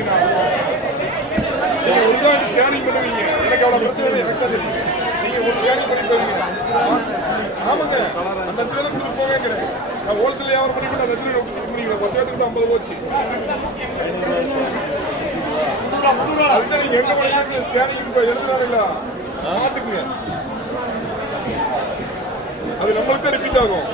கொடுத்தீங்கன்னா நீங்க ஒரு தான் ஸ்கேனிங் பண்ணுவீங்க. எனக்கு அவ்வளவு பிரச்சனை எனக்கு தான் தெரியும். நீங்க ஒரு ஸ்கேனிங் பண்ணி போவீங்க. ஆமாங்க, அந்த இடத்துல தான் கொடுத்து போவேங்கிறேன். நான் ஹோல்சேல் வியாபாரம் பண்ணி அந்த இடத்துல கொடுத்து முடியுங்க. 10 பேருக்கு 50 போச்சு. அதுதான் நீங்க எங்க போனீங்க ஸ்கேனிங் எழுதுறாங்களா பாத்துக்குங்க. அது நம்மளுக்கு ரிப்பீட் ஆகும்.